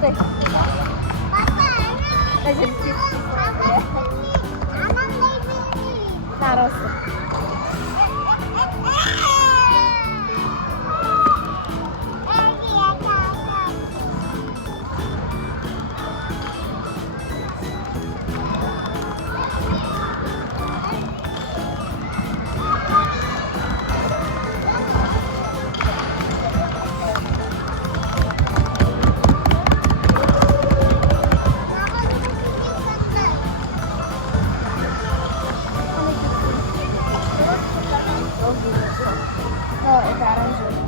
Đây. Đây jadi taruh. Oh, sekarang juga.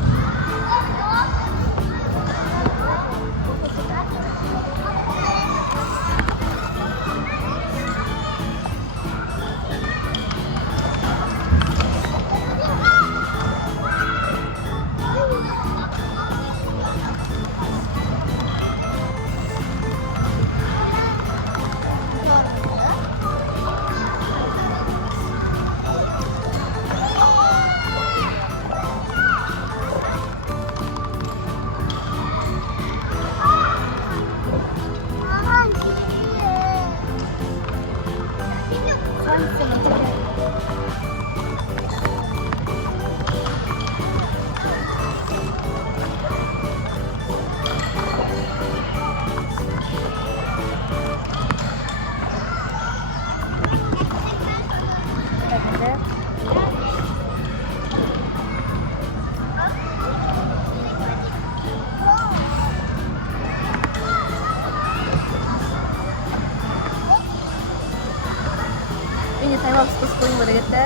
Ini saya mau ke sekolah berita.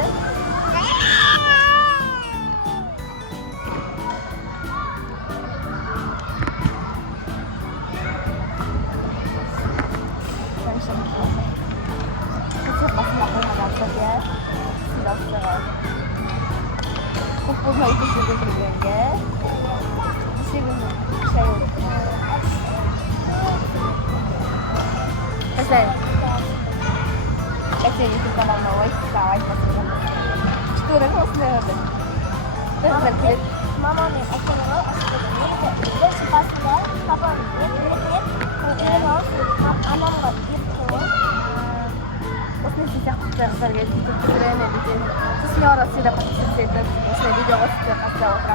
Kupurma itu juga bergengge. Disini saya. Pesan. Kecil itu kalau mau istirahat masih. Sekarang harus nerada. Terus kita mama nih aku mau asal ini sepasnya apa ini mau anak nggak gitu. После всех зарядить тут время людей. Сеньора всегда participa после видео hasta otra.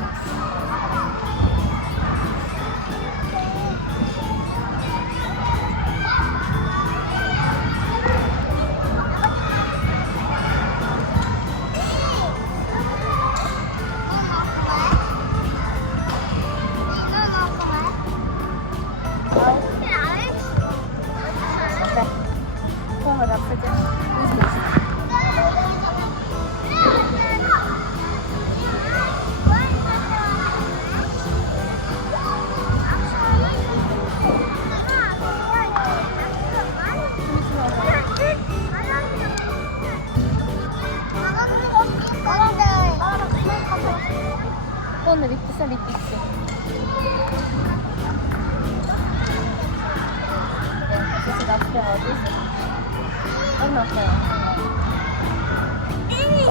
Onunla bittiyse bittiyse. Sesi de atıyor abi. Ondan sonra. Bitti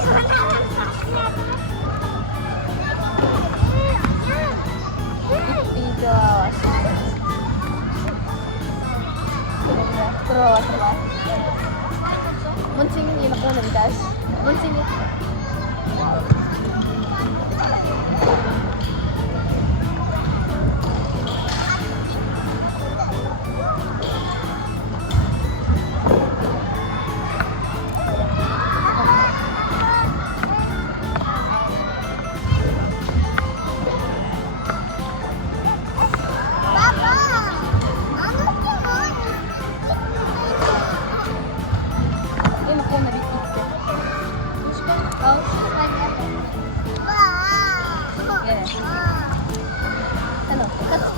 terus. Muntingin yung ako ng dash. Muntingin.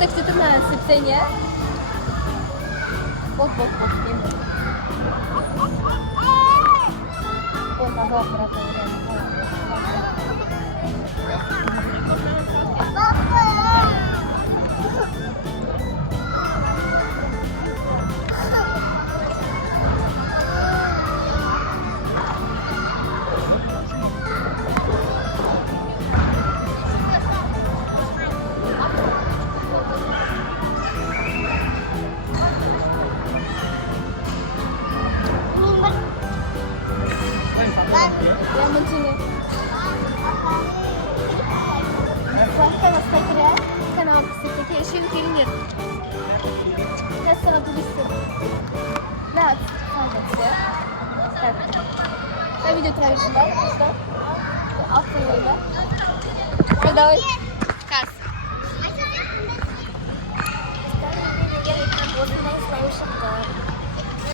Tak situ na sipsenya. Bot. Ini. Oh, tahu operatornya. Я мучила. Сладкая настроение. Канал все-таки еще фильмер. Я стала туристом. Да, так. Я видео травишься, да? Что? Автор, да? Давай. Касс. Я